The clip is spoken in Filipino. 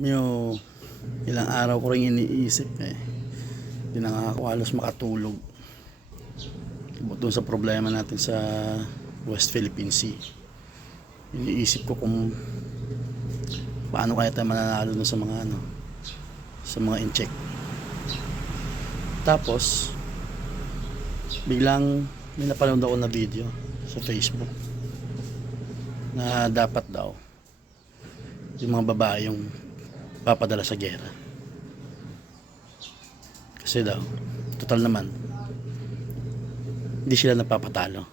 Yung ilang araw ko rin iniisip hindi na nga ako halos makatulog tungkol sa problema natin sa West Philippine Sea. Iniisip ko kung paano kaya tayo mananalo dun sa mga sa mga incheck. Tapos biglang may napanood ako na video sa Facebook na dapat daw yung mga babae yung papadala sa gera. Kasi daw, total naman, hindi sila napapatalo.